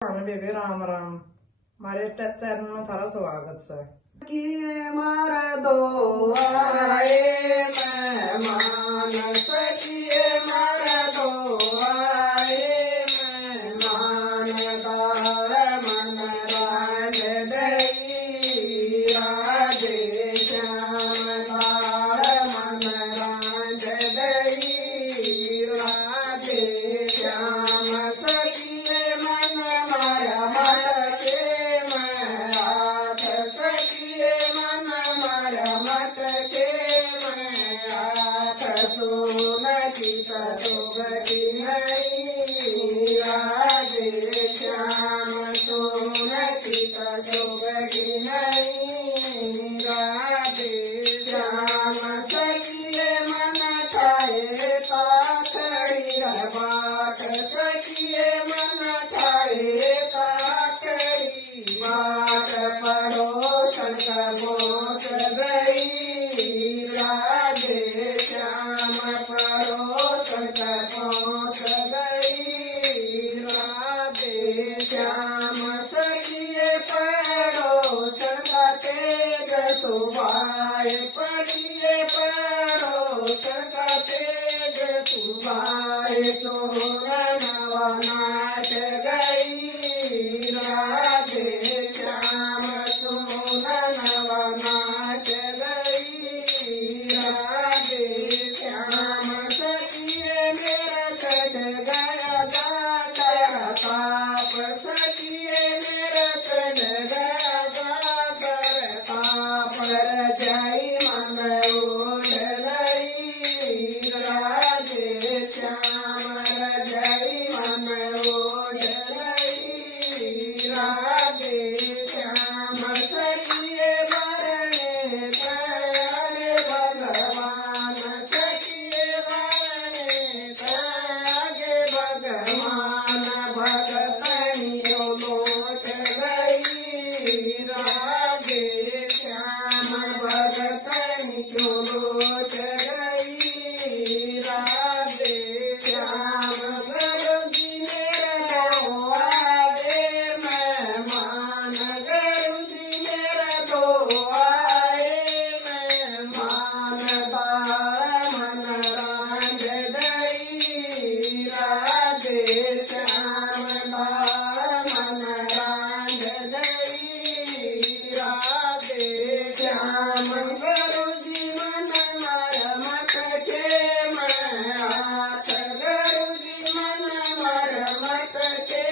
Baby Ram Ram મારે channel માં તારા સ્વાગત છે किए मारा दो आए मेहमान सखिए मारा दो आए मेहमान तार मन राज दई राधे श्याम तार मन राज दई राधे श्याम सखिए मन मारा मटके राधे श्याम सोनती जोगी नहीं राधे श्याम सखिए मन थाए पाखड़ी बाट सखिए मन थाए पाखड़ी बाट पड़ोसन मोच गई राधे श्याम पड़ोसन पहुँच गई राधे श्याम सखिए पड़ोसन का तेज सुभाए पड़िए पड़ोसन का तेज सुभाए तोरण नाच गई राधे श्याम तोरण नाच गई राधे श्याम सखिए मेरा कट गया गाता ताप सखिए मेरा कट गया गाता ताप रजाई मन ओढ़ गई राधे श्याम रजाई मन ओढ़ गई राधे श्याम सखिए मरने प्यारे भगवान सखिए मरने प्यारे भगवान भगतनियो मोच गई राधे श्याम भगतनियो मोच गई राधे श्याम गुरुजी मेरा दो आए मेहमान गुरुजी मेरा दो आए मेहमान तार मन राज गई राधे श्याम तार मन राज गई राधे श्याम गुरुजी मन मर मटके मैं हाथ गुरुजी मन मर मटके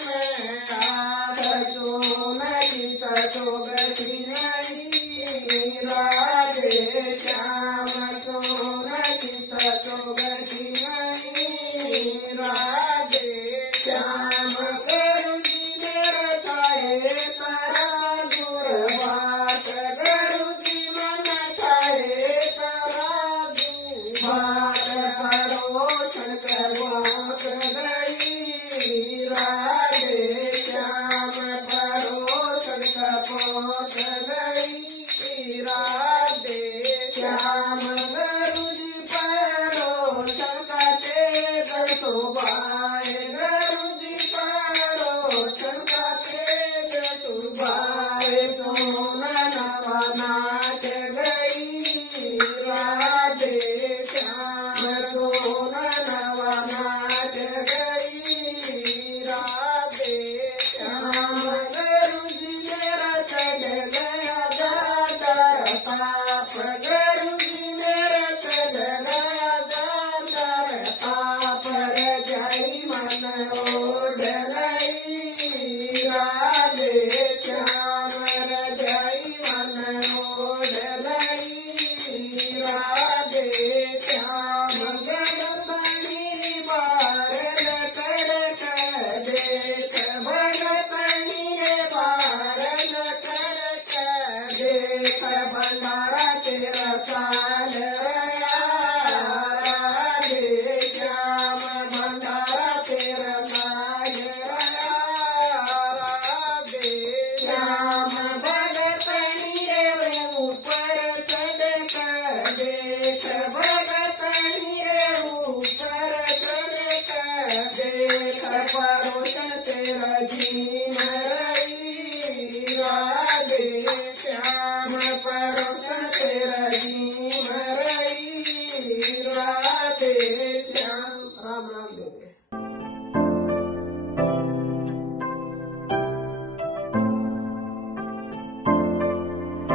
मैं हाथ तो गति नहीं राधे श्याम तो गति नहीं राधे श्याम गुरुजी मेरा चाहे तारा दूर बात गुरुजी मन चाहे तारा दूर बात पड़ोसन पहुँच गई राधे श्याम पड़ोसन पहुँच गई राधे श्याम गुरुजी पड़ोसन का तेज सुभाए गुरुजी पड़ोसन का तेज सुभाए सोनन नाच गई राधे श्याम सोनन नाच गई राधे श्याम गुरुजी मेरा चढ़ गया दादर ताप गुरुजी मेरा चढ़ गया दादर ताप रजाई मन ओढ़ गई राधे श्याम रजाई मन ओढ़ गई राधे श्याम गणपति बारल कड़क देख भगतनी बारल कड़क देख भंडारा तेरा चाल रया राधे श्याम भंडारा तेरा चाल रया राधे श्याम भगतनी ऊपर चढ़ कर देख भगतनी ऊपर चढ़ कर देख पड़ोसन तेरा जी मरई राधे श्याम परोसन तेरा जी मरई राधे श्याम। राम राम देव।